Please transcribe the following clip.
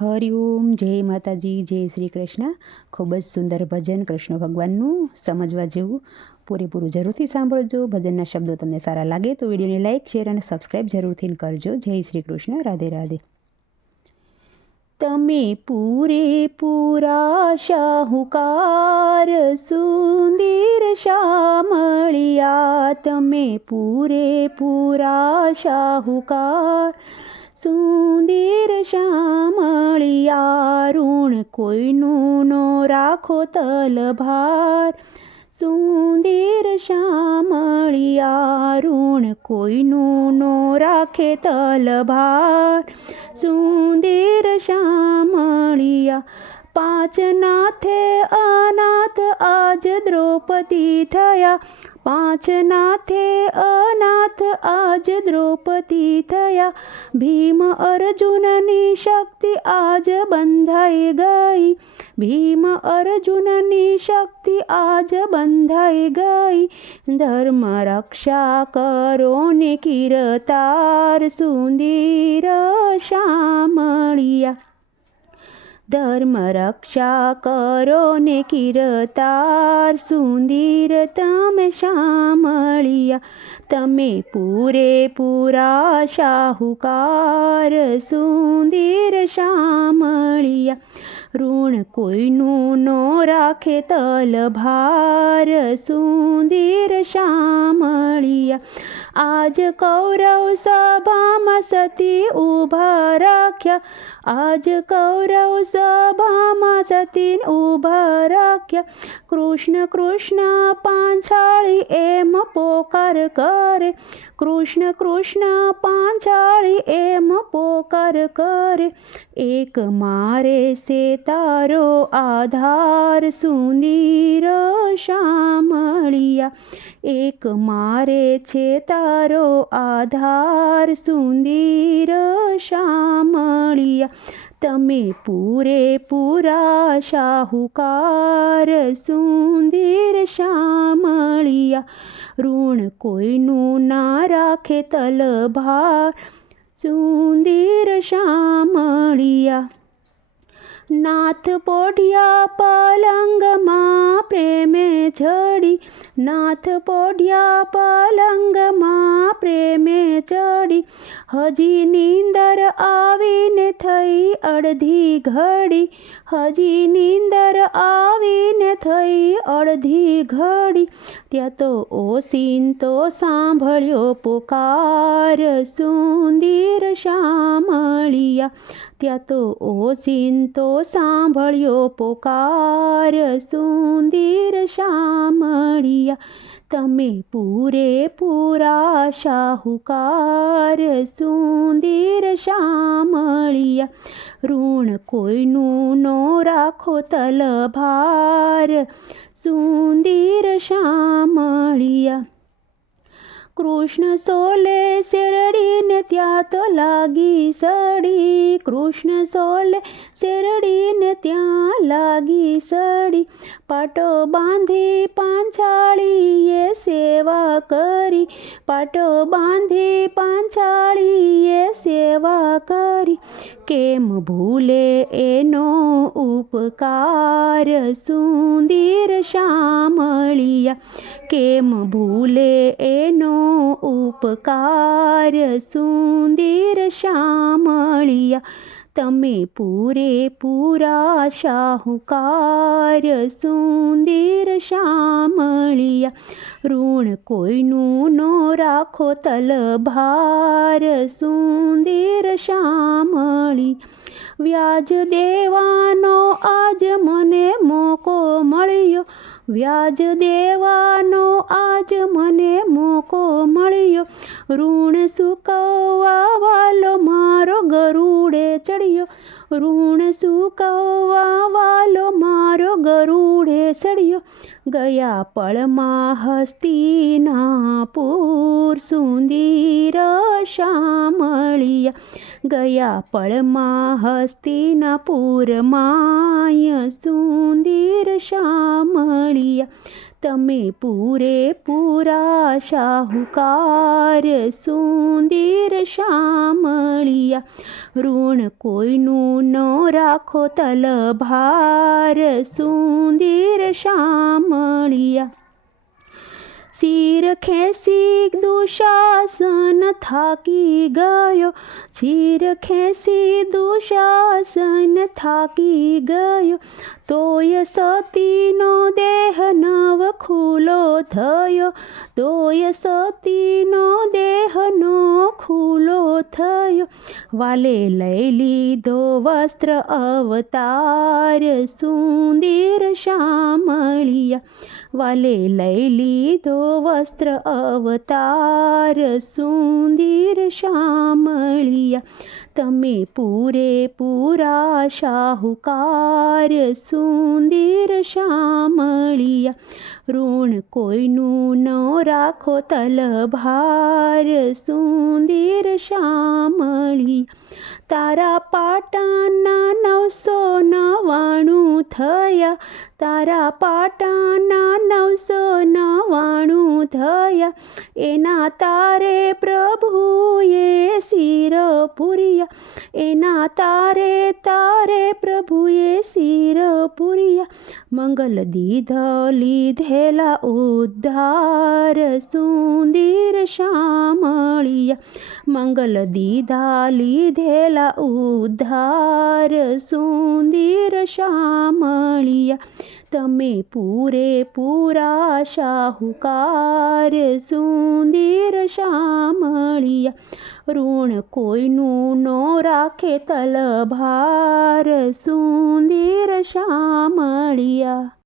હરિઓમ, જય માતાજી, જય શ્રી કૃષ્ણ. ખૂબ જ સુંદર ભજન કૃષ્ણ ભગવાનનું સમજવા જેવું પૂરેપૂરું જરૂરથી સાંભળજો. ભજનના શબ્દો તમને સારા લાગે તો વિડીયોને લાઇક, શેર અને સબસ્ક્રાઈબ જરૂરથી કરજો. જય શ્રી કૃષ્ણ. રાધે રાધે. તમે પૂરેપૂરા શાહુકાર સુંદર શામળિયા. તમે પૂરેપૂરા શાહુકાર સુંદર શામળિયા. ઋણ કોઈનું નો રાખો તલભાર. સુંદર શામળિયા. ઋણ કોઈનું નો રાખે તલભાર. સુંદર શામળિયા. પાંચ નાથે અનાથ આજ દ્રૌપદી થયા. પાંચ નાથે અનાથ આજ દ્રૌપદી થયા. ભીમ અર્જુનની શક્તિ આજ બંધાઈ ગઈ. ભીમ અર્જુનની શક્તિ આજ બંધાઈ ગઈ. ધર્મ રક્ષા કરો ને કીર્તાર. સુંદર શામળિયા. ધર્મ રક્ષા કરો ને કીર્તાર. સુંદર તમે શામળિયા. તમે પૂરેપૂરા શાહુકાર સુંદર શામળિયા. ઋણ કોઈનું નો રાખે તલભાર. સુંદર શામળિયા. આજ કૌરવ સભામાં સતી ઊભા રાખ્યા. આજ કૌરવ સભામાં સતીન ઊભા રાખ્યા. કૃષ્ણ કૃષ્ણ પાંચાળી એમ પોકાર કરે. કૃષ્ણ કૃષ્ણ પાંચાળી એમ પોકાર કરે. એક મારે સે તારો આધાર. સુંદર શામળિયા. એક મારે છે તારો આધાર. સુંદર શામળિયા. તમે પૂરેપૂરા શાહુકાર સુંદર શામળિયા. ઋણ કોઈનું ના રાખે તલભાર. સુંદર શામળિયા. નાથ પોઢિયા પલંગમાં પ્રેમે ચડી. નાથ પોઢિયા પલંગમાં પ્રેમે ચડી. હજી નીંદર આવીને થઈ અડધી ઘડી. હજી નીંદર આવીને થઈ અડધી ઘડી. ત્યાં તો ઓસિંતો સાંભળ્યો પુકાર. સુંદર શામળિયા. ત્યાં તો ઓસિંતો સાંભળ્યો પુકાર. સુંદર શામળિયા. તમે પૂરેપૂરા શાહુકાર સુંદર શામળિયા. ઋણ કોઈનું નો રાખો તલભાર. સુંદર શામળિયા. કૃષ્ણ સોલે શેરડીને ત્યાં તો લાગી સડી. કૃષ્ણ સોલે શેરડીને ત્યાં લાગી સડી. પાટો બાંધી પાંચાળીએ સેવા કરી. પાટો બાંધી પાંચાળીએ સેવા કરી. કેમ ભૂલે એનો ઉપકાર. સુંદર શામળિયા. કેમ ભૂલે એનો ઉપકાર. સુંદર શામળિયા. તમે પૂરેપૂરા શાહુકાર સુંદર શામળિયા. ઋણ કોઈનું નો રાખો તલભાર. સુંદર શામળિયા. વ્યાજ દેવાનો આજ મને મોકો મળ્યો. વ્યાજ દેવાનો આજ મને મોકો મળ્યો. ઋણ ચૂકવવા વાલો મારો ગરુડે ચડ્યો. ઋણ ચૂકવવા વાલો મારો ગરુડે ચડ્યો. ગયા પળમાં હસ્તિનાપુર. સુંદર શામળિયા. ગયા પળમાં હસ્તિનાપુર માય. સુંદર શામળિયા. તમે પૂરેપૂરા શાહુકાર સુંદર શામળિયા, ઋણ કોઈનું ન રાખો તલભાર સુંદર શામળિયા. શિર ખેંચી દુશાસન થાકી ગયો, શિર ખેંચી દુશાસન થાકી ગયો, તોય સતીનો દેહ નવ ખુલ્લો થયો, તોય સતીનો દેહ નો ખુલ્લો થયો. વાલે લઈ લીધો વસ્ત્ર અવતાર સુંદર શામળિયા, વાલે લઈ લીધો વસ્ત્ર અવતાર સુંદર શામળિયા. તમે પૂરેપૂરા શાહુકાર સુંદર શામળિયા, ઋણ કોઈનું ન રાખો તલભાર સુંદર શામળિયા. તારા પાટણના 999 થયા, તારા પાટણના 999 થયા, એના તારે પ્રભુએ શિર પૂર્યા, એના તારે પ્રભુએ શિર પૂર્યા. મંગલ લીધેલા ઉદ્ધાર સુંદર શામળિયા, મંગલ લીધેલા ઉદ્ધાર સુંદર શામળિયા. તમે પૂરેપૂરા શાહુકાર સુંદર શામળિયા, ઋણ કોઈનું ન રાખે તલભાર સુંદર શામળિયા.